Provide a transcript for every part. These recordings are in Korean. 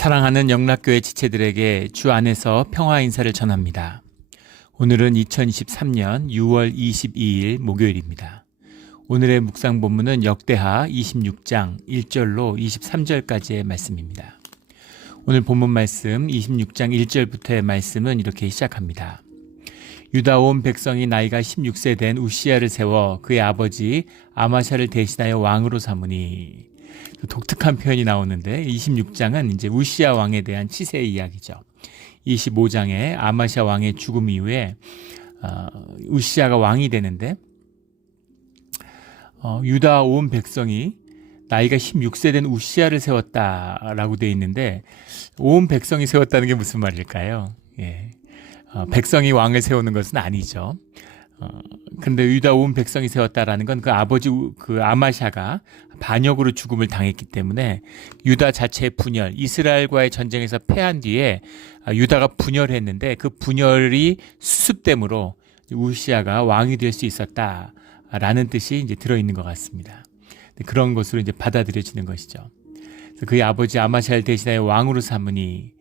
사랑하는 영락교회 지체들에게 주 안에서 평화 인사를 전합니다. 오늘은 2023년 6월 22일 목요일입니다. 오늘의 묵상 본문은 역대하 26장 1절로 23절까지의 말씀입니다. 오늘 본문 말씀 26장 1절부터의 말씀은 이렇게 시작합니다. 유다 온 백성이 나이가 16세 된 우시야를 세워 그의 아버지 아마샤를 대신하여 왕으로 삼으니, 독특한 표현이 나오는데 26장은 이제 우시야 왕에 대한 치세의 이야기죠. 25장에 아마샤 왕의 죽음 이후에 우시야가 왕이 되는데 유다 온 백성이 나이가 16세 된 우시야를 세웠다라고 되어 있는데, 온 백성이 세웠다는 게 무슨 말일까요? 백성이 왕을 세우는 것은 아니죠. 근데 유다 온 백성이 세웠다라는 건 그 아버지 그 아마샤가 반역으로 죽음을 당했기 때문에 유다 자체의 분열, 이스라엘과의 전쟁에서 패한 뒤에 유다가 분열했는데 그 분열이 수습됨으로 우시야가 왕이 될 수 있었다라는 뜻이 이제 들어있는 것 같습니다. 그런 것으로 이제 받아들여지는 것이죠. 그래서 그의 아버지 아마샤를 대신하여 왕으로 삼으니,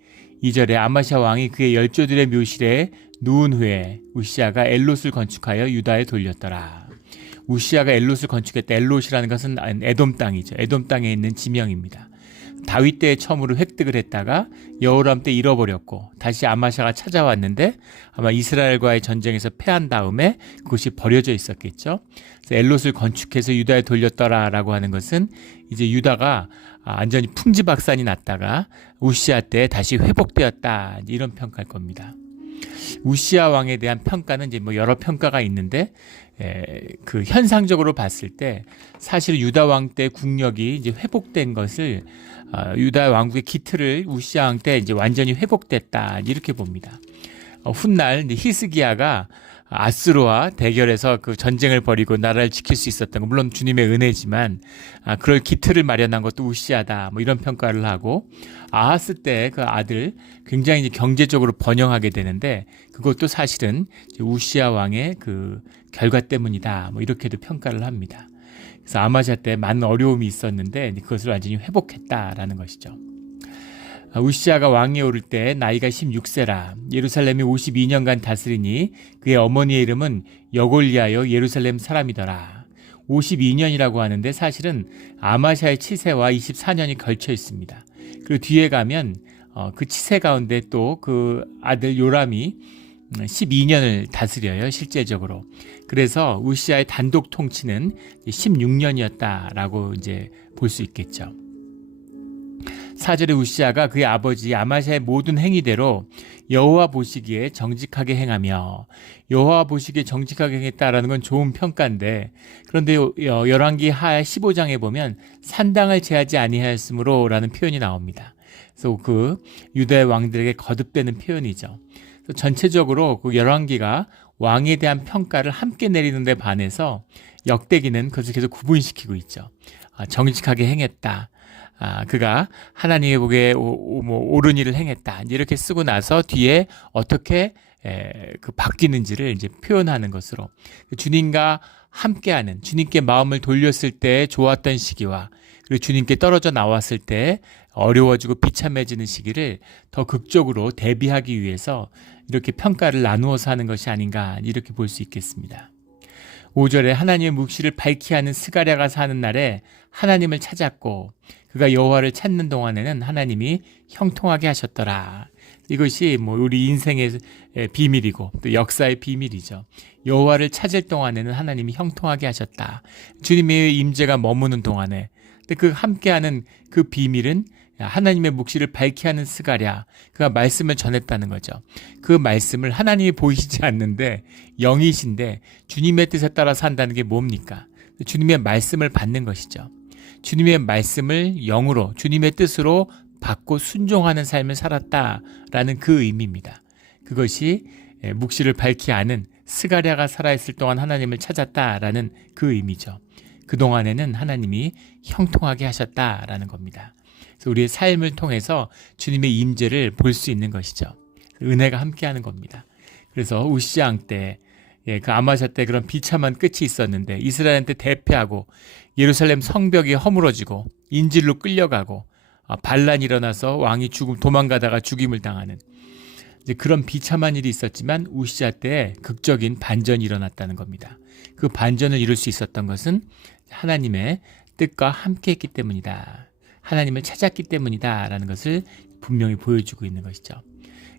2절에 아마샤 왕이 그의 열조들의 묘실에 누운 후에 우시야가 엘롯을 건축하여 유다에 돌렸더라. 우시야가 엘롯을 건축했다. 엘롯이라는 것은 에돔 땅이죠. 에돔 땅에 있는 지명입니다. 다윗 때에 처음으로 획득을 했다가 여호람 때 잃어버렸고 다시 아마샤가 찾아왔는데 아마 이스라엘과의 전쟁에서 패한 다음에 그것이 버려져 있었겠죠. 그래서 엘롯을 건축해서 유다에 돌렸더라라고 하는 것은 이제 유다가 완전히 풍지박산이 났다가 우시야 때 다시 회복되었다, 이런 평가일 겁니다. 우시야 왕에 대한 평가는 이제 여러 평가가 있는데, 그 현상적으로 봤을 때 사실 유다 왕 때 국력이 이제 회복된 것을, 유다 왕국의 기틀을 우시야 왕 때 이제 완전히 회복됐다, 이렇게 봅니다. 훗날 히스기야가 아수르와 대결해서 그 전쟁을 벌이고 나라를 지킬 수 있었던 건 물론 주님의 은혜지만, 그럴 기틀을 마련한 것도 우시야다, 이런 평가를 하고, 아하스 때 그 아들 굉장히 이제 경제적으로 번영하게 되는데 그것도 사실은 우시야 왕의 그 결과 때문이다, 이렇게도 평가를 합니다. 그래서 아마샤 때 많은 어려움이 있었는데 그것을 완전히 회복했다라는 것이죠. 우시야가 왕위에 오를 때 나이가 16세라 예루살렘이 52년간 다스리니 그의 어머니의 이름은 여골리하여 예루살렘 사람이더라. 52년이라고 하는데 사실은 아마샤의 치세와 24년이 걸쳐 있습니다. 그리고 뒤에 가면 그 치세 가운데 또 그 아들 요람이 12년을 다스려요, 실제적으로. 그래서 우시야의 단독 통치는 16년이었다라고 이제 볼 수 있겠죠. 4절에 우시야가 그의 아버지 아마샤의 모든 행위대로 여호와 보시기에 정직하게 행하며, 여호와 보시기에 정직하게 행했다라는 건 좋은 평가인데, 그런데 열왕기 하 15장에 보면 산당을 제하지 아니하였으므로 라는 표현이 나옵니다. 그래서 그 유다의 왕들에게 거듭되는 표현이죠. 그래서 전체적으로 그 열왕기가 왕에 대한 평가를 함께 내리는 데 반해서 역대기는 그것을 계속 구분시키고 있죠. 정직하게 행했다, 그가 하나님의 보기에 옳은 일을 행했다, 이렇게 쓰고 나서 뒤에 어떻게 그 바뀌는지를 이제 표현하는 것으로, 주님과 함께하는, 주님께 마음을 돌렸을 때 좋았던 시기와 그리고 주님께 떨어져 나왔을 때 어려워지고 비참해지는 시기를 더 극적으로 대비하기 위해서 이렇게 평가를 나누어서 하는 것이 아닌가, 이렇게 볼 수 있겠습니다. 5절에 하나님의 묵시를 밝히 하는 스가랴가 사는 날에 하나님을 찾았고 그가 여호와를 찾는 동안에는 하나님이 형통하게 하셨더라. 이것이 우리 인생의 비밀이고 또 역사의 비밀이죠. 여호와를 찾을 동안에는 하나님이 형통하게 하셨다. 주님의 임재가 머무는 동안에. 근데 그 함께하는 그 비밀은 하나님의 묵시를 밝히 하는 스가랴, 그가 말씀을 전했다는 거죠. 그 말씀을 하나님이 보이시지 않는데 영이신데 주님의 뜻에 따라 산다는 게 뭡니까? 주님의 말씀을 받는 것이죠. 주님의 말씀을 영으로 주님의 뜻으로 받고 순종하는 삶을 살았다라는 그 의미입니다. 그것이 묵시를 밝히 아는 스가랴가 살아있을 동안 하나님을 찾았다라는 그 의미죠. 그동안에는 하나님이 형통하게 하셨다라는 겁니다. 그래서 우리의 삶을 통해서 주님의 임재를 볼 수 있는 것이죠. 은혜가 함께하는 겁니다. 그래서 우시야 왕 때, 그 아마샤 때 그런 비참한 끝이 있었는데 이스라엘한테 대패하고 예루살렘 성벽이 허물어지고 인질로 끌려가고 반란이 일어나서 왕이 도망가다가 죽임을 당하는 이제 그런 비참한 일이 있었지만 우시야 때 극적인 반전이 일어났다는 겁니다. 그 반전을 이룰 수 있었던 것은 하나님의 뜻과 함께했기 때문이다. 하나님을 찾았기 때문이다라는 것을 분명히 보여주고 있는 것이죠.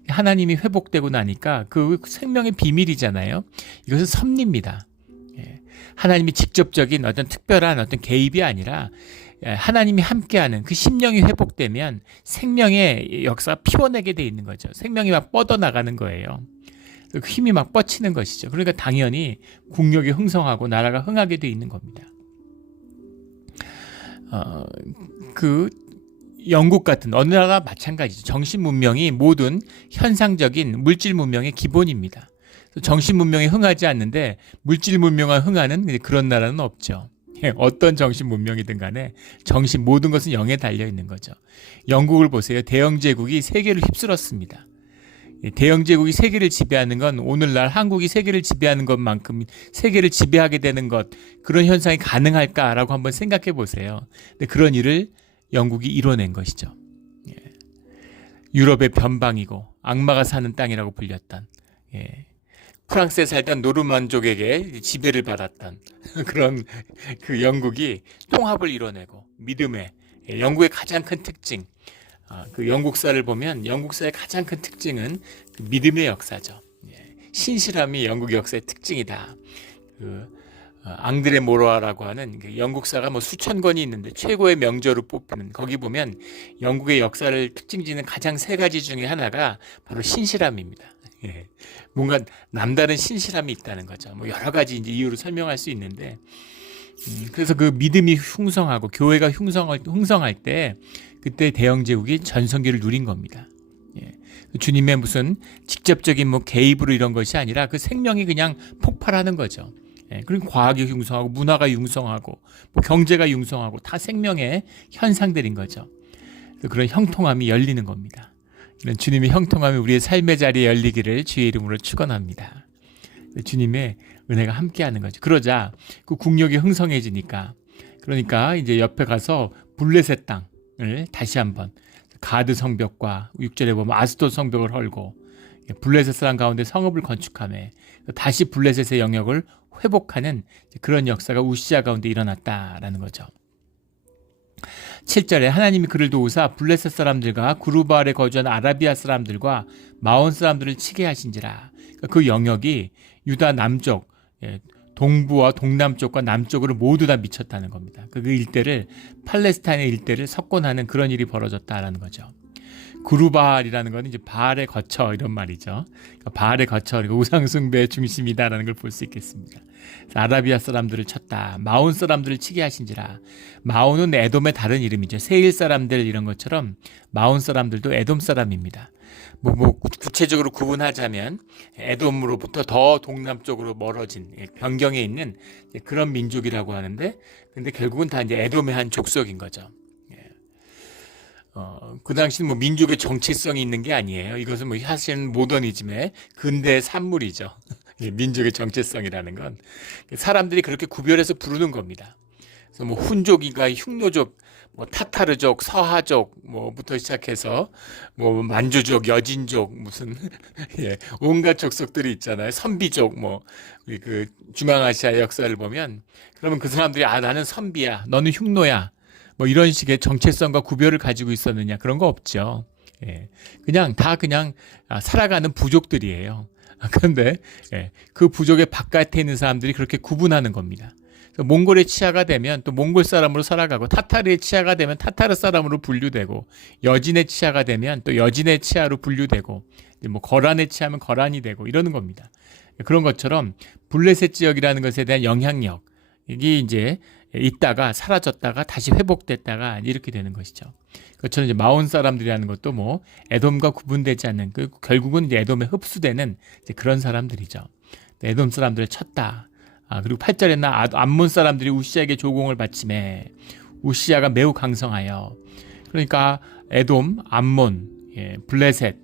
하나님이 회복되고 나니까 그 생명의 비밀이잖아요. 이것은 섭리입니다. 하나님이 직접적인 어떤 특별한 어떤 개입이 아니라 하나님이 함께하는 그 심령이 회복되면 생명의 역사가 피워내게 돼 있는 거죠. 생명이 막 뻗어나가는 거예요. 그 힘이 막 뻗치는 것이죠. 그러니까 당연히 국력이 흥성하고 나라가 흥하게 돼 있는 겁니다. 그 영국 같은 어느 나라가 마찬가지죠. 정신 문명이 모든 현상적인 물질 문명의 기본입니다. 정신 문명이 흥하지 않는데 물질 문명만 흥하는 그런 나라는 없죠. 어떤 정신 문명이든 간에 모든 것은 영에 달려 있는 거죠. 영국을 보세요. 대영 제국이 세계를 휩쓸었습니다. 대영 제국이 세계를 지배하는 건 오늘날 한국이 세계를 지배하는 것만큼 세계를 지배하게 되는 것, 그런 현상이 가능할까라고 한번 생각해 보세요. 근데 그런 일을 영국이 이뤄낸 것이죠. 유럽의 변방이고 악마가 사는 땅이라고 불렸던, 프랑스에 살던 노르만족에게 지배를 받았던 그런 그 영국이 통합을 이뤄내고 믿음의, 영국의 가장 큰 특징, 그 영국사를 보면 영국사의 가장 큰 특징은 그 믿음의 역사죠. 신실함이 영국 역사의 특징이다. 앙드레 모로아라고 하는 영국사가 뭐 수천 권이 있는데 최고의 명저로 뽑히는, 거기 보면 영국의 역사를 특징짓는 가장 세 가지 중에 하나가 바로 신실함입니다. 뭔가 남다른 신실함이 있다는 거죠. 뭐 여러 가지 이제 이유로 설명할 수 있는데, 그래서 그 믿음이 흉성하고 교회가 흥성할 때 그때 대영 제국이 전성기를 누린 겁니다. 주님의 무슨 직접적인 뭐 개입으로 이런 것이 아니라 그 생명이 그냥 폭발하는 거죠. 그리고 과학이 융성하고 문화가 융성하고 뭐 경제가 융성하고 다 생명의 현상들인 거죠. 그런 형통함이 열리는 겁니다. 이런 주님의 형통함이 우리의 삶의 자리에 열리기를 주의 이름으로 축원합니다. 주님의 은혜가 함께하는 거죠. 그러자 그 국력이 흥성해지니까, 그러니까 이제 옆에 가서 블레셋 땅을 다시 한번 가드 성벽과 6절에 보면 아스돗 성벽을 헐고 블레셋 사람 가운데 성읍을 건축하며 다시 블레셋의 영역을 회복하는 그런 역사가 우시야 가운데 일어났다라는 거죠. 7절에 하나님이 그를 도우사 블레셋 사람들과 구르바알에 거주한 아라비아 사람들과 마온 사람들을 치게 하신지라. 그 영역이 유다 남쪽, 동부와 동남쪽과 남쪽으로 모두 다 미쳤다는 겁니다. 그 일대를, 팔레스타인의 일대를 석권하는 그런 일이 벌어졌다라는 거죠. 구르바알이라는 건 이제 바알의 거처 이런 말이죠. 그러니까 바알의 거처, 그러니까 우상숭배의 중심이다라는 걸 볼 수 있겠습니다. 아라비아 사람들을 쳤다. 마온 사람들을 치게 하신지라. 마온은 에돔의 다른 이름이죠. 세일 사람들 이런 것처럼 마온 사람들도 에돔 사람입니다. 뭐 구체적으로 구분하자면 에돔으로부터 더 동남쪽으로 멀어진 변경에 있는 그런 민족이라고 하는데, 근데 결국은 다 이제 에돔의 한 족속인 거죠. 그 당시는 뭐 민족의 정체성이 있는 게 아니에요. 이것은 뭐 사실은 모더니즘의 근대 산물이죠. 민족의 정체성이라는 건 사람들이 그렇게 구별해서 부르는 겁니다. 그래서 뭐 훈족이가 흉노족, 뭐 타타르족, 서하족 뭐부터 시작해서 뭐 만주족, 여진족 무슨 온갖 족속들이 있잖아요. 선비족, 뭐 우리 그 중앙아시아 역사를 보면, 그러면 그 사람들이 나는 선비야, 너는 흉노야, 뭐 이런 식의 정체성과 구별을 가지고 있었느냐, 그런 거 없죠. 그냥 다 살아가는 부족들이에요. 그런데 그 부족의 바깥에 있는 사람들이 그렇게 구분하는 겁니다. 몽골의 치아가 되면 또 몽골 사람으로 살아가고, 타타르의 치아가 되면 타타르 사람으로 분류되고, 여진의 치아가 되면 또 여진의 치아로 분류되고, 뭐 거란의 치아면 거란이 되고 이러는 겁니다. 그런 것처럼 블레셋 지역이라는 것에 대한 영향력, 이게 이제 있다가 사라졌다가 다시 회복됐다가 이렇게 되는 것이죠. 그것처럼 이제 마온 사람들이라는 것도 뭐 에돔과 구분되지 않는, 결국은 이제 에돔에 흡수되는 이제 그런 사람들이죠. 에돔 사람들을 쳤다. 그리고 8절에는 암몬 사람들이 우시야에게 조공을 바치매 우시야가 매우 강성하여, 그러니까 에돔, 암몬, 블레셋,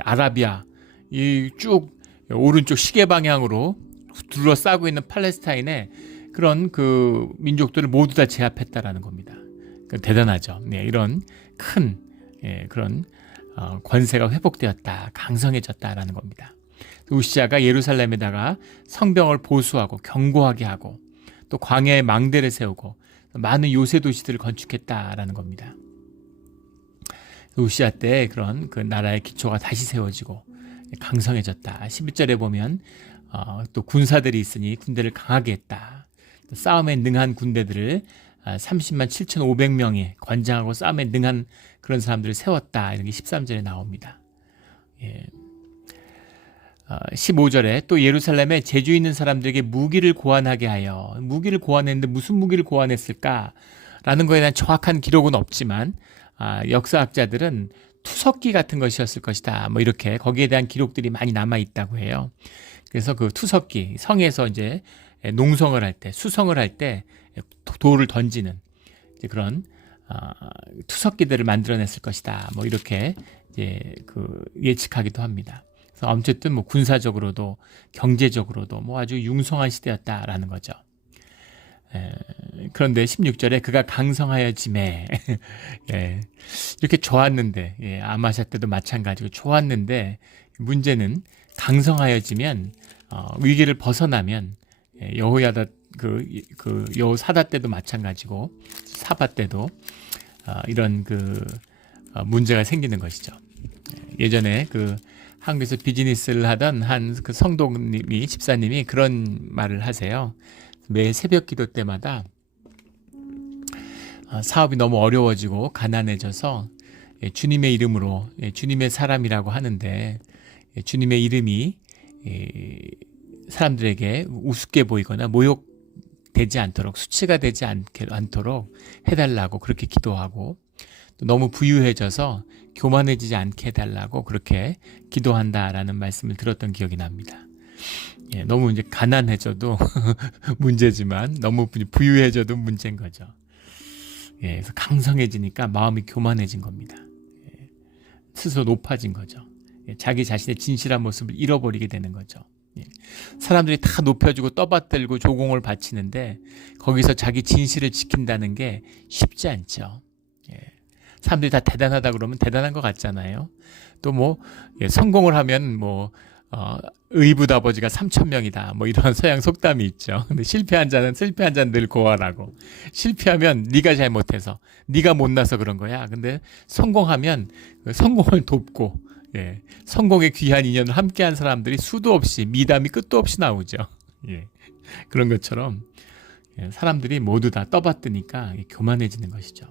아라비아, 이 쭉 오른쪽 시계 방향으로 둘러싸고 있는 팔레스타인의 그런 그 민족들을 모두 다 제압했다라는 겁니다. 대단하죠. 이런 큰 그런 권세가 회복되었다, 강성해졌다라는 겁니다. 우시아가 예루살렘에다가 성벽을 보수하고 견고하게 하고 또 광야에 망대를 세우고 많은 요새 도시들을 건축했다라는 겁니다. 우시아 때 그런 그 나라의 기초가 다시 세워지고 강성해졌다. 11절에 보면 또 군사들이 있으니 군대를 강하게 했다. 또 싸움에 능한 군대들을 30만 7,500명의 관장하고 싸움에 능한 그런 사람들을 세웠다. 이런 게 13절에 나옵니다. 15절에 또 예루살렘에 재주 있는 사람들에게 무기를 고안하게 하여, 무기를 고안했는데 무슨 무기를 고안했을까라는 거에 대한 정확한 기록은 없지만 역사학자들은 투석기 같은 것이었을 것이다. 뭐 이렇게 거기에 대한 기록들이 많이 남아 있다고 해요. 그래서 그 투석기, 성에서 이제 농성을 할 때, 수성을 할 때 돌을 던지는 이제 그런 투석기들을 만들어냈을 것이다. 뭐 이렇게 이제 그 예측하기도 합니다. 그래서 어쨌든 뭐 군사적으로도 경제적으로도 뭐 아주 융성한 시대였다라는 거죠. 그런데 16절에 그가 강성하여짐에 이렇게 좋았는데 아마샤 때도 마찬가지고 좋았는데 문제는 강성하여지면 위기를 벗어나면 여호야다 그 여호사다 때도 마찬가지고 사바 때도 이런 그 문제가 생기는 것이죠. 예전에 그 한국에서 비즈니스를 하던 한 그 성도님이 집사님이 그런 말을 하세요. 매 새벽 기도 때마다 사업이 너무 어려워지고 가난해져서 주님의 이름으로 주님의 사람이라고 하는데 주님의 이름이 사람들에게 우습게 보이거나 모욕되지 않도록 수치가 되지 않도록 해달라고 그렇게 기도하고 또 너무 부유해져서 교만해지지 않게 해달라고 그렇게 기도한다라는 말씀을 들었던 기억이 납니다. 너무 이제 가난해져도 문제지만 너무 부유해져도 문제인 거죠. 그래서 강성해지니까 마음이 교만해진 겁니다. 스스로 높아진 거죠. 자기 자신의 진실한 모습을 잃어버리게 되는 거죠. 사람들이 다 높여주고 떠받들고 조공을 바치는데 거기서 자기 진실을 지킨다는 게 쉽지 않죠. 사람들이 다 대단하다 그러면 대단한 것 같잖아요. 또 뭐 성공을 하면 뭐 의붓아버지가 3,000명이다. 뭐 이런 서양 속담이 있죠. 근데 실패한 자는 늘 고하라고. 실패하면 네가 잘못해서, 네가 못나서 그런 거야. 근데 성공하면 성공을 돕고, 성공의 귀한 인연을 함께한 사람들이 수도 없이 미담이 끝도 없이 나오죠. 그런 것처럼 사람들이 모두 다 떠받드니까 교만해지는 것이죠.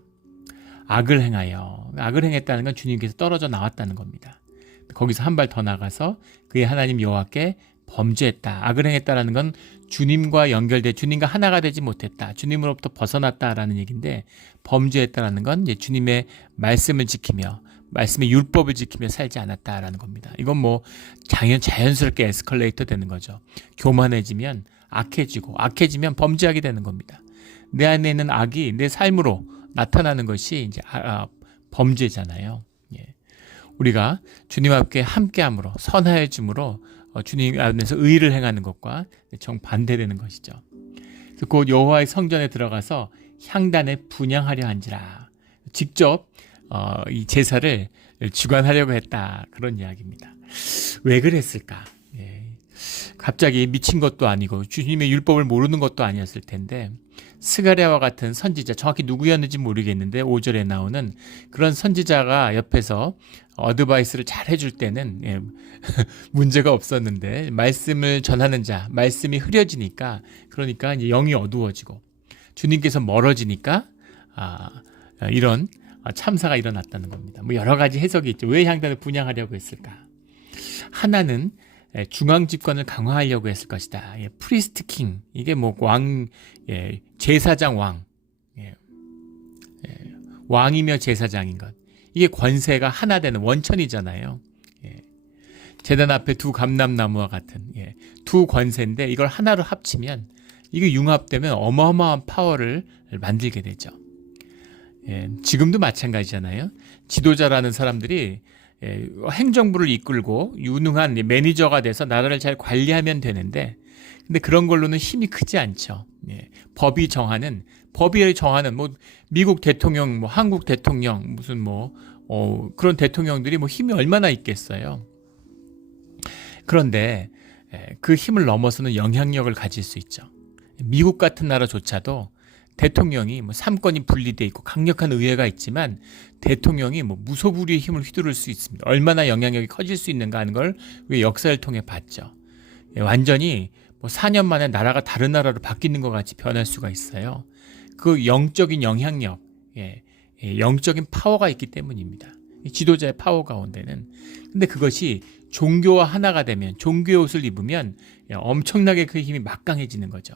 악을 행했다는 건 주님께서 떨어져 나왔다는 겁니다. 거기서 한 발 더 나가서 그의 하나님 여호와께 범죄했다. 악을 행했다라는 건 주님과 연결돼 주님과 하나가 되지 못했다. 주님으로부터 벗어났다라는 얘기인데 범죄했다라는 건 이제 주님의 말씀을 지키며 말씀의 율법을 지키며 살지 않았다라는 겁니다. 이건 뭐 자연스럽게 에스컬레이터 되는 거죠. 교만해지면 악해지면 범죄하게 되는 겁니다. 내 안에 있는 악이 내 삶으로 나타나는 것이 이제 범죄잖아요. 우리가 주님 앞에 함께함으로 선하여짐으로 주님 안에서 의를 행하는 것과 정반대되는 것이죠. 그래서 곧 여호와의 성전에 들어가서 향단에 분향하려 한지라 직접 이 제사를 주관하려고 했다. 그런 이야기입니다. 왜 그랬을까? 갑자기 미친 것도 아니고 주님의 율법을 모르는 것도 아니었을 텐데 스가랴와 같은 선지자, 정확히 누구였는지 모르겠는데 5절에 나오는 그런 선지자가 옆에서 어드바이스를 잘 해줄 때는 문제가 없었는데 말씀을 전하는 자, 말씀이 흐려지니까 그러니까 이제 영이 어두워지고 주님께서 멀어지니까 이런 참사가 일어났다는 겁니다. 뭐 여러 가지 해석이 있죠. 왜 향단을 분향하려고 했을까? 하나는 중앙 집권을 강화하려고 했을 것이다. 프리스트 킹, 이게 뭐 제사장 왕, 왕이며 제사장인 것. 이게 권세가 하나 되는 원천이잖아요. 제단 앞에 두 감람나무와 같은 두 권세인데 이걸 하나로 합치면 이게 융합되면 어마어마한 파워를 만들게 되죠. 지금도 마찬가지잖아요. 지도자라는 사람들이 행정부를 이끌고 유능한 매니저가 돼서 나라를 잘 관리하면 되는데 근데 그런 걸로는 힘이 크지 않죠. 법이 정하는 법이 정하는 뭐 미국 대통령, 뭐 한국 대통령, 무슨 뭐 그런 대통령들이 뭐 힘이 얼마나 있겠어요. 그런데 그 힘을 넘어서는 영향력을 가질 수 있죠. 미국 같은 나라조차도 대통령이 뭐 삼권이 분리돼 있고 강력한 의회가 있지만 대통령이 뭐 무소불위의 힘을 휘두를 수 있습니다. 얼마나 영향력이 커질 수 있는가 하는 걸 우리 역사를 통해 봤죠. 완전히 뭐 4년 만에 나라가 다른 나라로 바뀌는 것 같이 변할 수가 있어요. 그 영적인 영향력, 영적인 파워가 있기 때문입니다. 지도자의 파워 가운데는. 근데 그것이 종교와 하나가 되면, 종교의 옷을 입으면 엄청나게 그 힘이 막강해지는 거죠.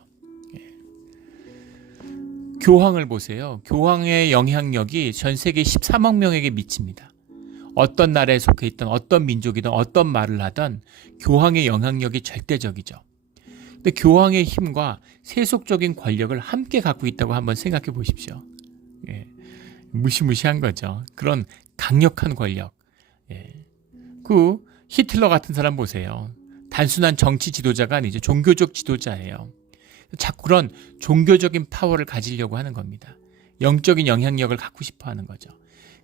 교황을 보세요. 교황의 영향력이 전 세계 13억 명에게 미칩니다. 어떤 나라에 속해 있던 어떤 민족이든 어떤 말을 하든 교황의 영향력이 절대적이죠. 근데 교황의 힘과 세속적인 권력을 함께 갖고 있다고 한번 생각해 보십시오. 무시무시한 거죠. 그런 강력한 권력. 그 히틀러 같은 사람 보세요. 단순한 정치 지도자가 아니죠. 종교적 지도자예요. 자꾸 그런 종교적인 파워를 가지려고 하는 겁니다. 영적인 영향력을 갖고 싶어 하는 거죠.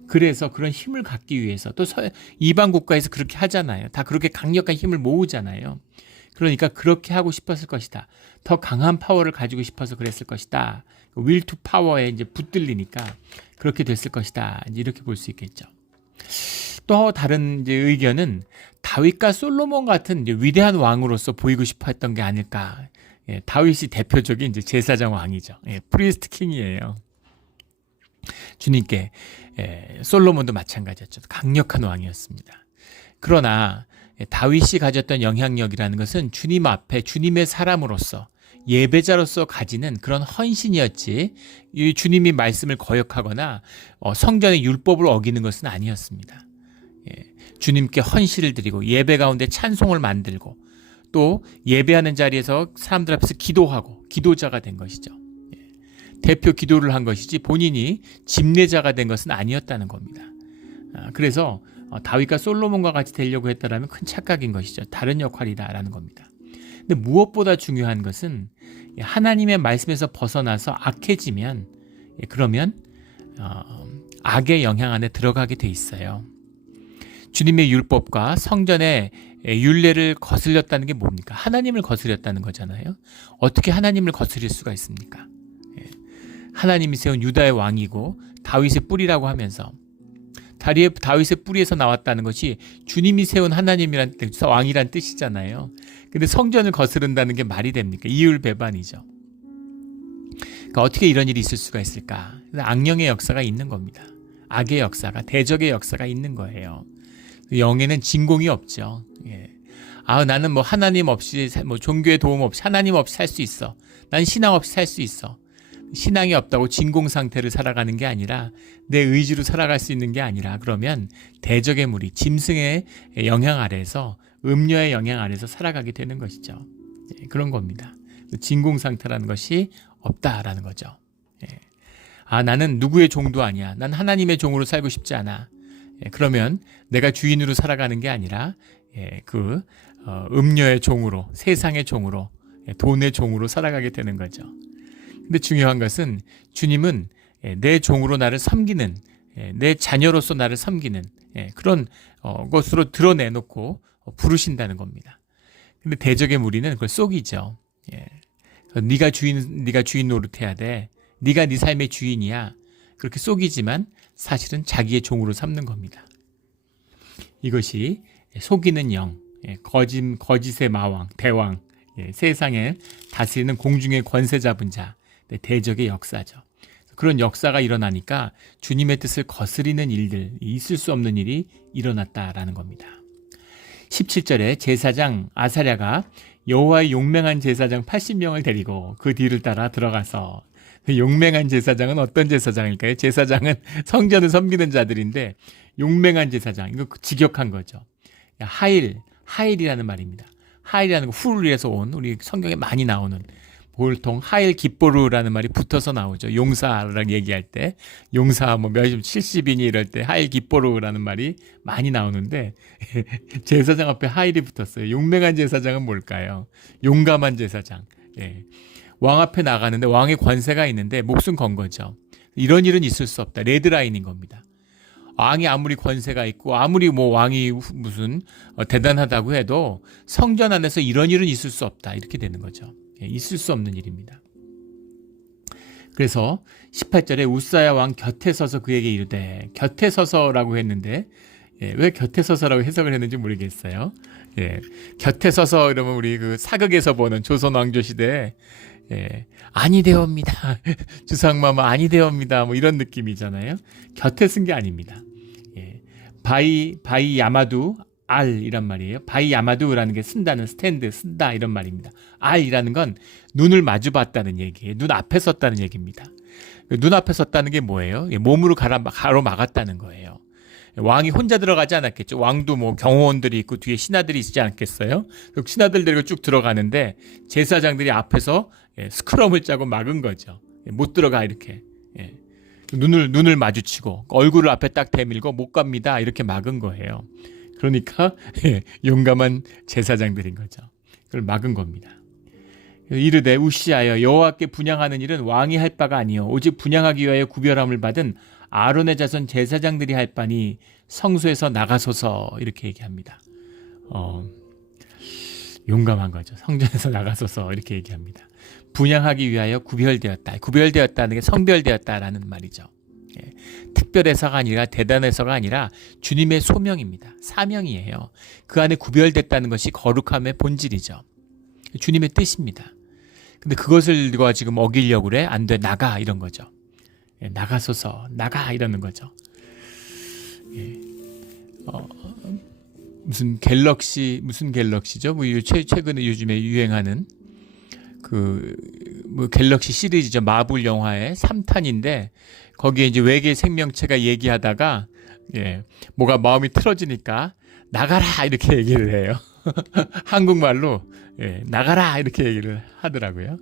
그래서 그런 힘을 갖기 위해서 또 이방 국가에서 그렇게 하잖아요. 다 그렇게 강력한 힘을 모으잖아요. 그러니까 그렇게 하고 싶었을 것이다. 더 강한 파워를 가지고 싶어서 그랬을 것이다. will to power에 이제 붙들리니까 그렇게 됐을 것이다. 이제 이렇게 볼 수 있겠죠. 또 다른 이제 의견은 다윗과 솔로몬 같은 이제 위대한 왕으로서 보이고 싶어 했던 게 아닐까. 다윗이 대표적인 이제 제사장 왕이죠. 프리스트 킹이에요. 주님께 솔로몬도 마찬가지였죠. 강력한 왕이었습니다. 그러나 다윗이 가졌던 영향력이라는 것은 주님 앞에 주님의 사람으로서 예배자로서 가지는 그런 헌신이었지 이 주님이 말씀을 거역하거나 성전의 율법을 어기는 것은 아니었습니다. 주님께 헌신을 드리고 예배 가운데 찬송을 만들고 또 예배하는 자리에서 사람들 앞에서 기도하고 기도자가 된 것이죠. 대표 기도를 한 것이지 본인이 집례자가 된 것은 아니었다는 겁니다. 그래서 다윗과 솔로몬과 같이 되려고 했다라면 큰 착각인 것이죠. 다른 역할이다라는 겁니다. 근데 무엇보다 중요한 것은 하나님의 말씀에서 벗어나서 악해지면 그러면 악의 영향 안에 들어가게 돼 있어요. 주님의 율법과 성전의 율례를 거슬렸다는 게 뭡니까? 하나님을 거슬렸다는 거잖아요. 어떻게 하나님을 거스릴 수가 있습니까? 하나님이 세운 유다의 왕이고 다윗의 뿌리라고 하면서 다윗의 뿌리에서 나왔다는 것이 주님이 세운 하나님이란 왕이란 뜻이잖아요. 근데 성전을 거스른다는 게 말이 됩니까? 이율배반이죠. 그러니까 어떻게 이런 일이 있을 수가 있을까? 악령의 역사가 있는 겁니다. 악의 역사가, 대적의 역사가 있는 거예요. 영에는 진공이 없죠. 나는 뭐 하나님 없이, 뭐 종교의 도움 없이, 하나님 없이 살 수 있어. 난 신앙 없이 살 수 있어. 신앙이 없다고 진공 상태를 살아가는 게 아니라 내 의지로 살아갈 수 있는 게 아니라 그러면 대적의 무리, 짐승의 영향 아래에서 음료의 영향 아래에서 살아가게 되는 것이죠. 그런 겁니다. 진공 상태라는 것이 없다라는 거죠. 나는 누구의 종도 아니야. 난 하나님의 종으로 살고 싶지 않아. 그러면 내가 주인으로 살아가는 게 아니라 음료의 종으로, 세상의 종으로, 돈의 종으로 살아가게 되는 거죠. 근데 중요한 것은 주님은 내 종으로 나를 섬기는, 내 자녀로서 나를 섬기는 그런 것으로 드러내놓고 부르신다는 겁니다. 근데 대적의 무리는 그걸 속이죠. 네가 주인 노릇해야 돼. 네가 네 삶의 주인이야. 그렇게 속이지만 사실은 자기의 종으로 삼는 겁니다. 이것이 속이는 영, 거짓의 마왕, 대왕, 세상을 다스리는 공중의 권세 잡은 자, 대적의 역사죠. 그런 역사가 일어나니까 주님의 뜻을 거스리는 일들, 있을 수 없는 일이 일어났다라는 겁니다. 17절에 제사장 아사랴가 여호와의 용맹한 제사장 80명을 데리고 그 뒤를 따라 들어가서, 용맹한 제사장은 어떤 제사장일까요? 제사장은 성전을 섬기는 자들인데 용맹한 제사장, 이거 직역한 거죠. 하일이라는 말입니다. 하일이라는 거 훌에서 온, 우리 성경에 많이 나오는, 보통 하일 기뻐루라는 말이 붙어서 나오죠. 용사라고 얘기할 때, 용사 뭐 몇 70이니 이럴 때 하일 기뻐루라는 말이 많이 나오는데 제사장 앞에 하일이 붙었어요. 용맹한 제사장은 뭘까요? 용감한 제사장. 왕 앞에 나가는데 왕의 권세가 있는데 목숨 건 거죠. 이런 일은 있을 수 없다. 레드라인인 겁니다. 왕이 아무리 권세가 있고 아무리 뭐 왕이 무슨 대단하다고 해도 성전 안에서 이런 일은 있을 수 없다. 이렇게 되는 거죠. 있을 수 없는 일입니다. 그래서 18절에 우사야 왕 곁에 서서 그에게 이르되, 곁에 서서라고 했는데 왜 곁에 서서라고 해석을 했는지 모르겠어요. 곁에 서서 이러면 우리 그 사극에서 보는 조선 왕조 시대에 아니되옵니다. 주상마마 아니되옵니다. 뭐 이런 느낌이잖아요. 곁에 쓴 게 아닙니다. 바이 야마두 알이란 말이에요. 바이 야마두라는 게 쓴다는 스탠드, 쓴다 이런 말입니다. 알이라는 건 눈을 마주 봤다는 얘기예요. 눈 앞에 섰다는 얘기입니다. 눈 앞에 섰다는 게 뭐예요? 몸으로 가로막았다는 거예요. 왕이 혼자 들어가지 않았겠죠. 왕도 뭐 경호원들이 있고 뒤에 신하들이 있지 않겠어요? 그 신하들 데리고 쭉 들어가는데 제사장들이 앞에서 스크럼을 짜고 막은 거죠. 못 들어가 이렇게. 눈을 마주치고 얼굴을 앞에 딱 대밀고 못 갑니다. 이렇게 막은 거예요. 그러니까 용감한 제사장들인 거죠. 그걸 막은 겁니다. 이르되 우시하여 여호와께 분향하는 일은 왕이 할 바가 아니요 오직 분향하기 위하여 구별함을 받은 아론의 자손 제사장들이 할 바니 성소에서 나가소서 이렇게 얘기합니다. 용감한 거죠. 성전에서 나가소서 이렇게 얘기합니다. 분향하기 위하여 구별되었다. 구별되었다는 게 성별되었다라는 말이죠. 특별해서가 아니라 대단해서가 아니라 주님의 소명입니다. 사명이에요. 그 안에 구별됐다는 것이 거룩함의 본질이죠. 주님의 뜻입니다. 근데 그것을 지금 어기려고 그래? 안 돼. 나가 이런 거죠. 나가소서 나가 이러는 거죠. 무슨 갤럭시죠? 뭐 최근에 요즘에 유행하는 뭐 갤럭시 시리즈죠. 마블 영화의 3탄인데 거기에 이제 외계 생명체가 얘기하다가 뭐가 마음이 틀어지니까 나가라 이렇게 얘기를 해요. 한국말로 나가라 이렇게 얘기를 하더라고요.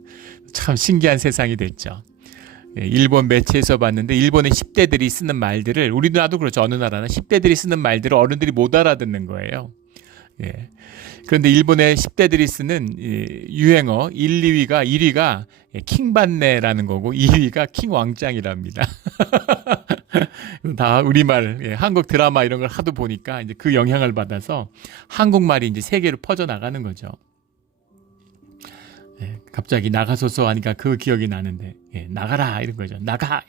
참 신기한 세상이 됐죠. 일본 매체에서 봤는데 일본의 10대들이 쓰는 말들을 우리나라도 그렇죠. 어느 나라나 10대들이 쓰는 말들을 어른들이 못 알아듣는 거예요. 그런데 일본의 10대들이 쓰는 유행어 1위가 킹받네라는 거고 2위가 킹왕짱이랍니다. 다 우리말, 한국 드라마 이런 걸 하도 보니까 이제 그 영향을 받아서 한국말이 이제 세계로 퍼져나가는 거죠. 갑자기 나가소서 하니까 그 기억이 나는데 나가라 이런 거죠. 나가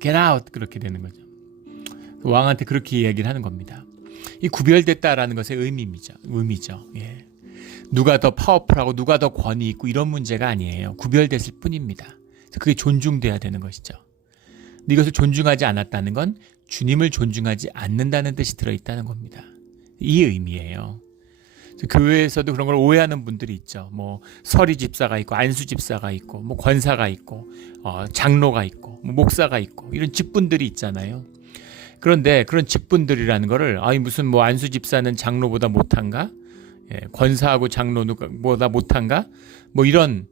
get out 그렇게 되는 거죠. 왕한테 그렇게 이야기를 하는 겁니다. 이 구별됐다라는 것의 의미죠. 누가 더 파워풀하고 누가 더 권위 있고 이런 문제가 아니에요. 구별됐을 뿐입니다. 그게 존중돼야 되는 것이죠. 근데 이것을 존중하지 않았다는 건 주님을 존중하지 않는다는 뜻이 들어있다는 겁니다. 이 의미예요. 교회에서도 그런 걸 오해하는 분들이 있죠. 뭐 서리 집사가 있고 안수 집사가 있고 뭐 권사가 있고 장로가 있고 뭐 목사가 있고 이런 직분들이 있잖아요. 그런데 그런 직분들이라는 거를 무슨 뭐 안수 집사는 장로보다 못한가? 권사하고 장로보다 못한가? 뭐 이런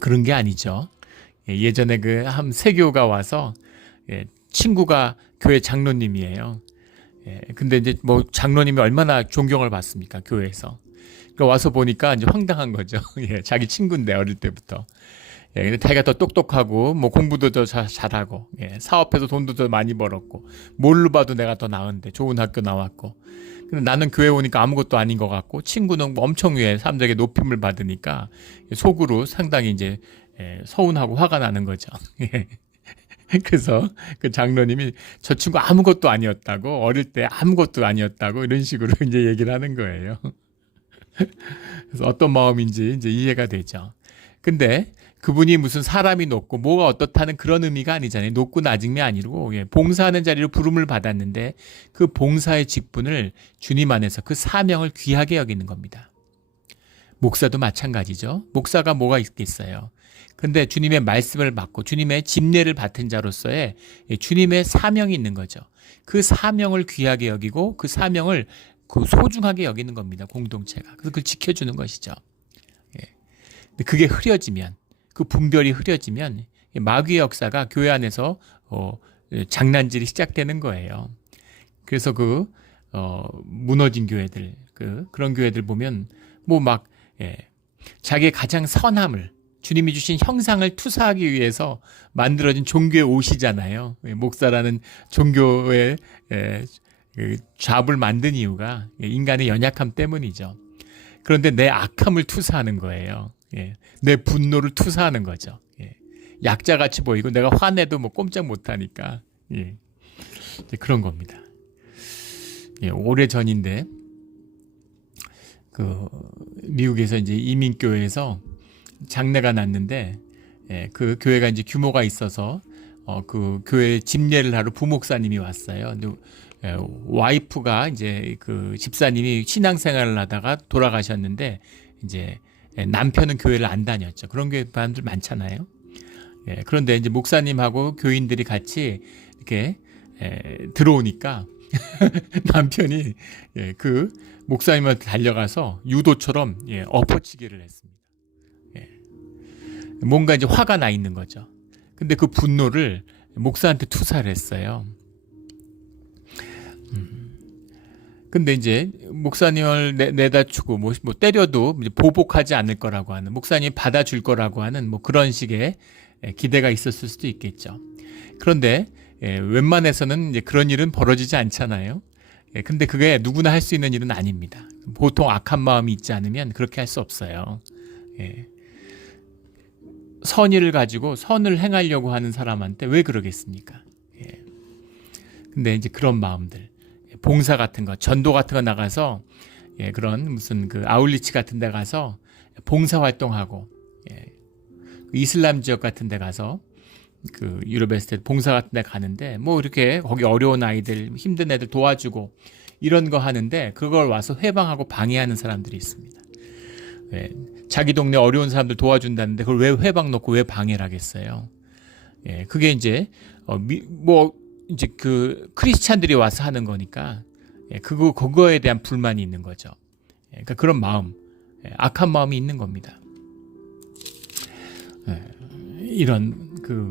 그런 게 아니죠. 예전에 그 한 세교가 와서 친구가 교회 장로님이에요. 근데 이제 뭐 장로님이 얼마나 존경을 받습니까? 교회에서. 그러니까 와서 보니까 이제 황당한 거죠. 자기 친구인데 어릴 때부터. 근데 자기가 더 똑똑하고 뭐 공부도 더 잘하고 사업해서 돈도 더 많이 벌었고 뭘로 봐도 내가 더 나은데 좋은 학교 나왔고 근데 나는 교회 오니까 아무것도 아닌 것 같고 친구는 엄청 사람들에게 높임을 받으니까 속으로 상당히 이제 서운하고 화가 나는 거죠. 그래서 그 장로님이 저 친구 아무것도 아니었다고 어릴 때 아무것도 아니었다고 이런 식으로 이제 얘기를 하는 거예요. 그래서 어떤 마음인지 이제 이해가 되죠. 근데 그분이 무슨 사람이 높고 뭐가 어떻다는 그런 의미가 아니잖아요. 높고 낮음이 아니고 봉사하는 자리로 부름을 받았는데 그 봉사의 직분을 주님 안에서 그 사명을 귀하게 여기는 겁니다. 목사도 마찬가지죠. 목사가 뭐가 있겠어요. 근데 주님의 말씀을 받고 주님의 집례를 받은 자로서의 주님의 사명이 있는 거죠. 그 사명을 귀하게 여기고 그 사명을 소중하게 여기는 겁니다. 공동체가. 그래서 그걸 지켜주는 것이죠. 근데 그게 흐려지면 그 분별이 흐려지면 마귀의 역사가 교회 안에서 장난질이 시작되는 거예요. 그래서 무너진 교회들 그런 교회들 보면 뭐 막 자기의 가장 선함을 주님이 주신 형상을 투사하기 위해서 만들어진 종교의 옷이잖아요. 목사라는 종교의 그 잡을 만든 이유가 인간의 연약함 때문이죠. 그런데 내 악함을 투사하는 거예요. 내 분노를 투사하는 거죠. 약자같이 보이고 내가 화내도 뭐 꼼짝 못하니까 그런 겁니다. 오래 전인데 그 미국에서 이제 이민교회에서 장례가 났는데 그 교회가 이제 규모가 있어서 그 교회 집례를 하러 부목사님이 왔어요. 근데 와이프가 이제 그 집사님이 신앙생활을 하다가 돌아가셨는데 이제 남편은 교회를 안 다녔죠. 그런 교회 사람들 많잖아요. 그런데 이제 목사님하고 교인들이 같이 이렇게 들어오니까 남편이 그 목사님한테 달려가서 유도처럼 엎어치기를 했습니다. 뭔가 이제 화가 나 있는 거죠. 근데 그 분노를 목사한테 투사를 했어요. 근데 이제 목사님을 내다 주고 뭐 때려도 이제 보복하지 않을 거라고 하는, 목사님이 받아줄 거라고 하는 뭐 그런 식의 기대가 있었을 수도 있겠죠. 그런데 웬만해서는 이제 그런 일은 벌어지지 않잖아요. 근데 그게 누구나 할 수 있는 일은 아닙니다. 보통 악한 마음이 있지 않으면 그렇게 할 수 없어요. 선의를 가지고 선을 행하려고 하는 사람한테 왜 그러겠습니까? 근데 이제 그런 마음들, 봉사 같은 거, 전도 같은 거 나가서 그런 무슨 그 아울리치 같은 데 가서 봉사 활동하고, 이슬람 지역 같은 데 가서 그 유럽에서 봉사 같은 데 가는데 뭐 이렇게 거기 어려운 아이들, 힘든 애들 도와주고 이런 거 하는데 그걸 와서 회방하고 방해하는 사람들이 있습니다. 자기 동네 어려운 사람들 도와준다는데 그걸 왜 회방 놓고 왜 방해를 하겠어요? 그게 이제 뭐 이제 그 크리스찬들이 와서 하는 거니까 그거에 대한 불만이 있는 거죠. 그러니까 그런 마음, 악한 마음이 있는 겁니다.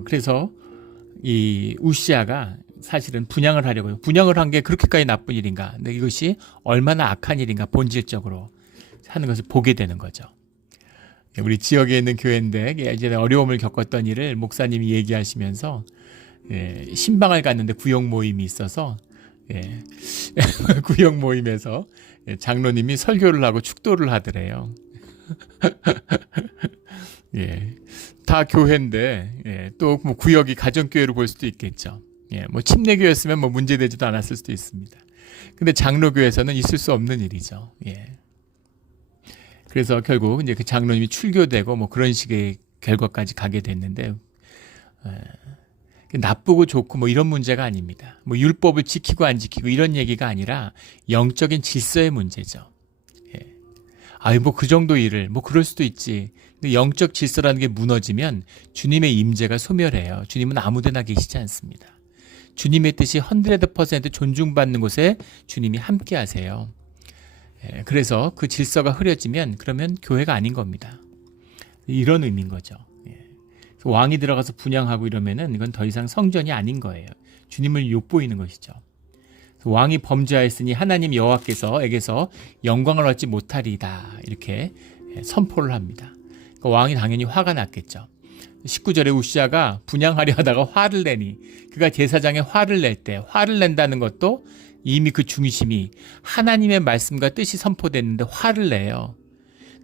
그래서 이 우시아가 사실은 분향을 하려고요. 분향을 한 게 그렇게까지 나쁜 일인가? 근데 이것이 얼마나 악한 일인가 본질적으로 하는 것을 보게 되는 거죠. 우리 지역에 있는 교회인데 예전에 어려움을 겪었던 일을 목사님이 얘기하시면서 신방을 갔는데 구역 모임이 있어서 구역 모임에서 장로님이 설교를 하고 축도를 하더래요. 다 교회인데 또 뭐 구역이 가정교회로 볼 수도 있겠죠. 뭐 침례교였으면 뭐 문제되지도 않았을 수도 있습니다. 근데 장로교에서는 있을 수 없는 일이죠. 그래서 결국 이제 그 장로님이 출교되고 뭐 그런 식의 결과까지 가게 됐는데 나쁘고 좋고 뭐 이런 문제가 아닙니다. 뭐 율법을 지키고 안 지키고 이런 얘기가 아니라 영적인 질서의 문제죠. 뭐 그 정도 일을 뭐 그럴 수도 있지. 근데 영적 질서라는 게 무너지면 주님의 임재가 소멸해요. 주님은 아무데나 계시지 않습니다. 주님의 뜻이 100% 존중받는 곳에 주님이 함께 하세요. 그래서 그 질서가 흐려지면 그러면 교회가 아닌 겁니다. 이런 의미인 거죠. 왕이 들어가서 분향하고 이러면은 이건 더 이상 성전이 아닌 거예요. 주님을 욕보이는 것이죠. 왕이 범죄하였으니 하나님 여호와께서에게서 영광을 얻지 못하리이다. 이렇게 선포를 합니다. 그러니까 왕이 당연히 화가 났겠죠. 19절에 우시아가 분향하려 하다가 화를 내니, 그가 제사장에 화를 낼 때 화를 낸다는 것도 이미 그 중심이 하나님의 말씀과 뜻이 선포됐는데 화를 내요.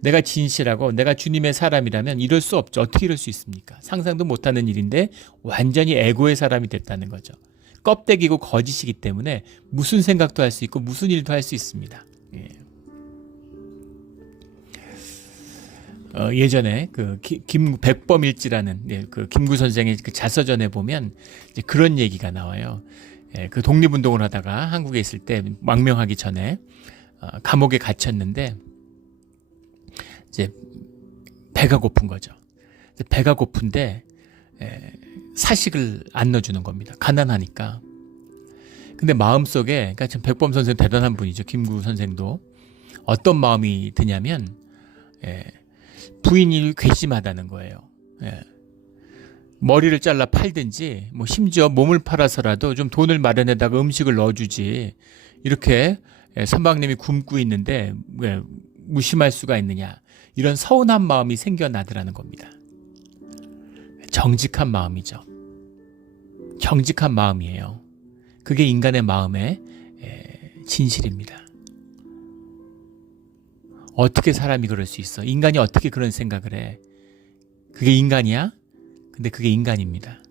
내가 진실하고 내가 주님의 사람이라면 이럴 수 없죠. 어떻게 이럴 수 있습니까? 상상도 못하는 일인데 완전히 에고의 사람이 됐다는 거죠. 껍데기고 거짓이기 때문에 무슨 생각도 할 수 있고 무슨 일도 할 수 있습니다. 예전에 그 백범일지라는 그 김구 선생의 그 자서전에 보면 이제 그런 얘기가 나와요. 그 독립운동을 하다가 한국에 있을 때 망명하기 전에 감옥에 갇혔는데 이제 배가 고픈 거죠. 배가 고픈데 사식을 안 넣어주는 겁니다. 가난하니까. 근데 마음속에, 그러니까 백범 선생 대단한 분이죠. 김구 선생도 어떤 마음이 드냐면 부인이 괘씸하다는 거예요. 머리를 잘라 팔든지 뭐 심지어 몸을 팔아서라도 좀 돈을 마련해다가 음식을 넣어주지, 이렇게 선방님이 굶고 있는데 왜 무심할 수가 있느냐, 이런 서운한 마음이 생겨나더라는 겁니다. 정직한 마음이죠. 정직한 마음이에요. 그게 인간의 마음의 진실입니다. 어떻게 사람이 그럴 수 있어? 인간이 어떻게 그런 생각을 해? 그게 인간이야? 근데 그게 인간입니다.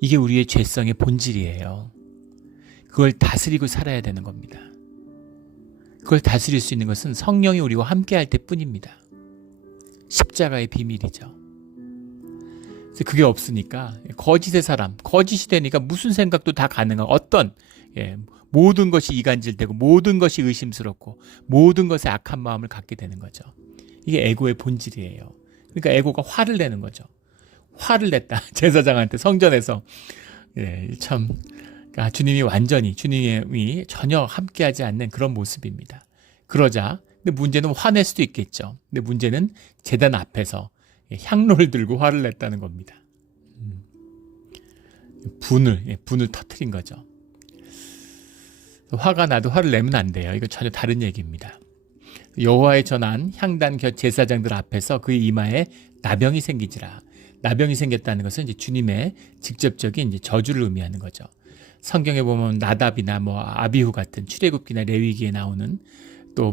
이게 우리의 죄성의 본질이에요. 그걸 다스리고 살아야 되는 겁니다. 그걸 다스릴 수 있는 것은 성령이 우리와 함께할 때뿐입니다. 십자가의 비밀이죠. 그게 없으니까 거짓의 사람, 거짓이 되니까 무슨 생각도 다 가능한 어떤 모든 것이 이간질되고 모든 것이 의심스럽고 모든 것에 악한 마음을 갖게 되는 거죠. 이게 에고의 본질이에요. 그러니까 에고가 화를 내는 거죠. 화를 냈다. 제사장한테 성전에서. 참 주님이 완전히 주님이 전혀 함께하지 않는 그런 모습입니다. 그러자 근데 문제는 화낼 수도 있겠죠. 근데 문제는 제단 앞에서 향로를 들고 화를 냈다는 겁니다. 분을 터뜨린 거죠. 화가 나도 화를 내면 안 돼요. 이거 전혀 다른 얘기입니다. 여호와의 전한 향단 곁 제사장들 앞에서 그의 이마에 나병이 생기지라. 나병이 생겼다는 것은 이제 주님의 직접적인 이제 저주를 의미하는 거죠. 성경에 보면 나답이나 아비후 같은 출애굽기나 레위기에 나오는 또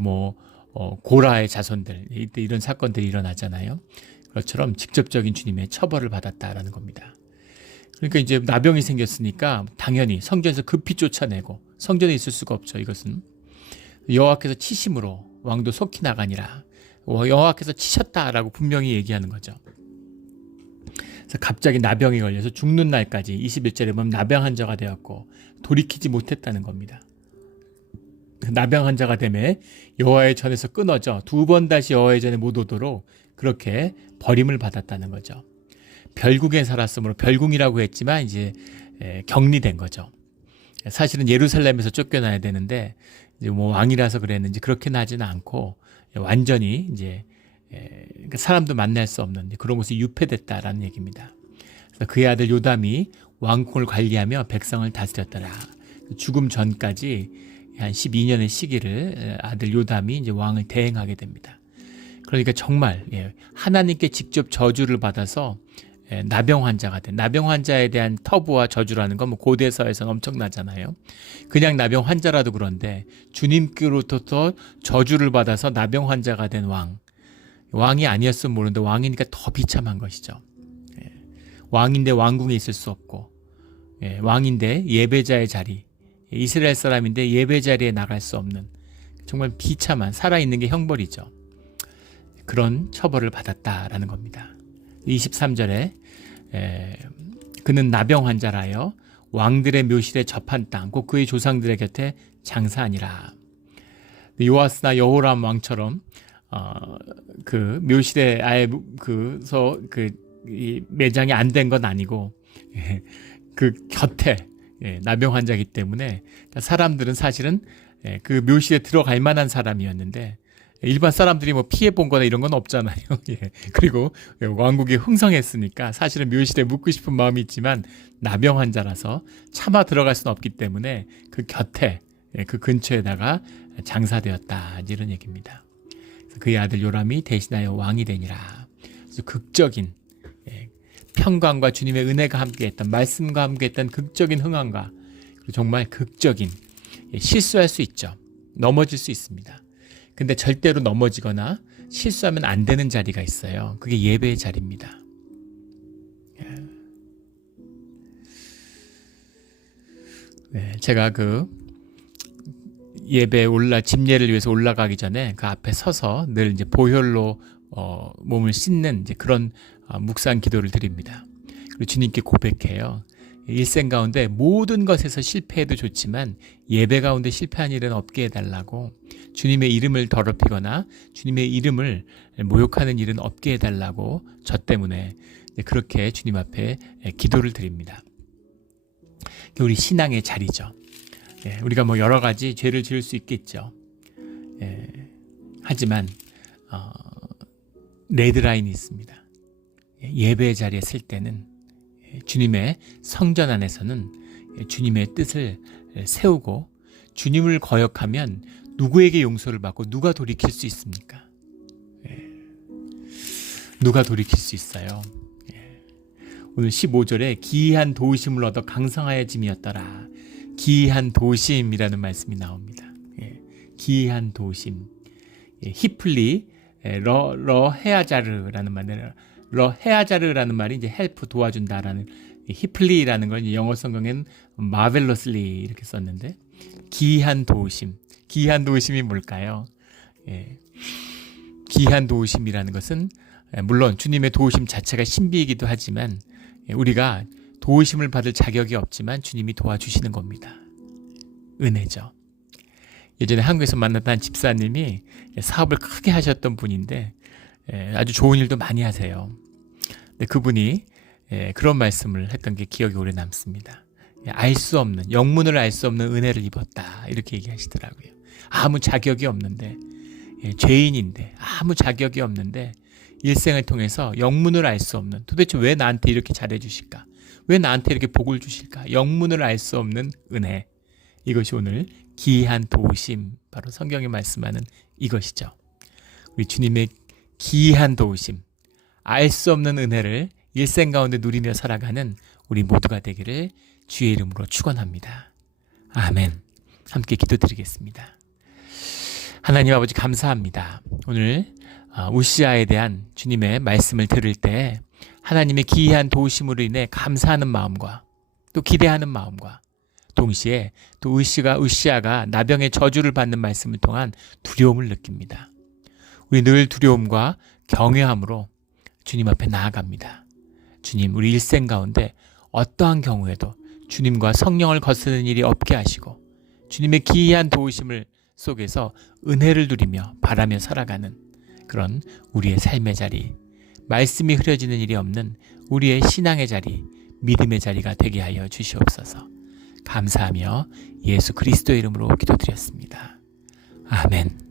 고라의 자손들 이때 이런 사건들이 일어나잖아요. 그것처럼 직접적인 주님의 처벌을 받았다라는 겁니다. 그러니까 이제 나병이 생겼으니까 당연히 성전에서 급히 쫓아내고 성전에 있을 수가 없죠. 이것은 여호와께서 치심으로 왕도 속히 나가니라. 여호와께서 치셨다라고 분명히 얘기하는 거죠. 그래서 갑자기 나병이 걸려서 죽는 날까지 21절에 보면 나병 환자가 되었고 돌이키지 못했다는 겁니다. 나병 환자가 되매 여호와의 전에서 끊어져 2번 다시 여호와의 전에 못 오도록 그렇게 버림을 받았다는 거죠. 별궁에 살았으므로 별궁이라고 했지만 이제 격리된 거죠. 사실은 예루살렘에서 쫓겨나야 되는데 이제 왕이라서 그랬는지 그렇게는 하지는 않고 완전히 이제 사람도 만날 수 없는 그런 곳에 유폐됐다라는 얘기입니다. 그래서 그의 아들 요담이 왕궁을 관리하며 백성을 다스렸더라. 죽음 전까지 한 12년의 시기를 아들 요담이 이제 왕을 대행하게 됩니다. 그러니까 정말 하나님께 직접 저주를 받아서 나병 환자가 된 나병 환자에 대한 터부와 저주라는 건 고대사에서는 엄청나잖아요. 그냥 나병 환자라도 그런데 주님께로부터 저주를 받아서 나병 환자가 된 왕이 아니었으면 모르는데 왕이니까 더 비참한 것이죠. 왕인데 왕궁에 있을 수 없고 왕인데 예배자의 자리, 이스라엘 사람인데 예배 자리에 나갈 수 없는 정말 비참한 살아있는 게 형벌이죠. 그런 처벌을 받았다라는 겁니다. 23절에 그는 나병 환자라여 왕들의 묘실에 접한 땅 곧 그의 조상들의 곁에 장사하니라. 요아스나 여호람 왕처럼 그 묘실에 아예 이 매장이 안 된 건 아니고 그 곁에 나병 환자이기 때문에 사람들은 사실은 그 묘실에 들어갈 만한 사람이었는데 일반 사람들이 피해 본 거나 이런 건 없잖아요. 그리고 왕국이 흥성했으니까 사실은 묘실에 묻고 싶은 마음이 있지만 나병 환자라서 차마 들어갈 수는 없기 때문에 그 곁에 그 근처에다가 장사되었다 이런 얘기입니다. 그의 아들 요람이 대신하여 왕이 되니라. 그래서 극적인 평강과 주님의 은혜가 함께했던 말씀과 함께했던 극적인 흥황과 정말 극적인 실수할 수 있죠. 넘어질 수 있습니다. 근데 절대로 넘어지거나 실수하면 안 되는 자리가 있어요. 그게 예배의 자리입니다. 제가 그 예배 집례를 위해서 올라가기 전에 그 앞에 서서 늘 이제 보혈로 몸을 씻는 이제 그런 묵상 기도를 드립니다. 그리고 주님께 고백해요. 일생 가운데 모든 것에서 실패해도 좋지만 예배 가운데 실패한 일은 없게 해달라고, 주님의 이름을 더럽히거나 주님의 이름을 모욕하는 일은 없게 해달라고 저 때문에 그렇게 주님 앞에 기도를 드립니다. 우리 신앙의 자리죠. 우리가 여러 가지 죄를 지을 수 있겠죠. 하지만 레드라인이 있습니다. 예배의 자리에 설 때는 주님의 성전 안에서는 주님의 뜻을 세우고, 주님을 거역하면 누구에게 용서를 받고 누가 돌이킬 수 있습니까? 누가 돌이킬 수 있어요? 오늘 15절에 기이한 도우심을 얻어 강성하여짐이었더라. 기이한 도우심이라는 말씀이 나옵니다. 기이한 도우심. 히플리 러헤아자르라는 러헤아자르라는 말이 이제 헬프 도와준다라는, 히플리라는 건 영어 성경에는 marvelously 이렇게 썼는데, 기이한 도우심. 기이한 도우심이 뭘까요? 기이한 도우심이라는 것은 물론 주님의 도우심 자체가 신비이기도 하지만 우리가 도우심을 받을 자격이 없지만 주님이 도와주시는 겁니다. 은혜죠. 예전에 한국에서 만났던 집사님이 사업을 크게 하셨던 분인데 아주 좋은 일도 많이 하세요. 근데 그분이 그런 말씀을 했던 게 기억에 오래 남습니다. 알 수 없는, 영문을 알 수 없는 은혜를 입었다, 이렇게 얘기하시더라고요. 아무 자격이 없는데, 죄인인데 아무 자격이 없는데 일생을 통해서 영문을 알 수 없는, 도대체 왜 나한테 이렇게 잘해주실까, 왜 나한테 이렇게 복을 주실까, 영문을 알 수 없는 은혜, 이것이 오늘 기이한 도우심, 바로 성경이 말씀하는 이것이죠. 우리 주님의 기이한 도우심, 알 수 없는 은혜를 일생 가운데 누리며 살아가는 우리 모두가 되기를 주의 이름으로 축원합니다. 아멘. 함께 기도드리겠습니다. 하나님 아버지, 감사합니다. 오늘 우시아에 대한 주님의 말씀을 들을 때 하나님의 기이한 도우심으로 인해 감사하는 마음과 또 기대하는 마음과 동시에 또 우시아가 나병의 저주를 받는 말씀을 통한 두려움을 느낍니다. 우리 늘 두려움과 경외함으로 주님 앞에 나아갑니다. 주님, 우리 일생 가운데 어떠한 경우에도 주님과 성령을 거스르는 일이 없게 하시고 주님의 기이한 도우심을 속에서 은혜를 누리며 바라며 살아가는 그런 우리의 삶의 자리, 말씀이 흐려지는 일이 없는 우리의 신앙의 자리, 믿음의 자리가 되게 하여 주시옵소서. 감사하며 예수 그리스도의 이름으로 기도드렸습니다. 아멘.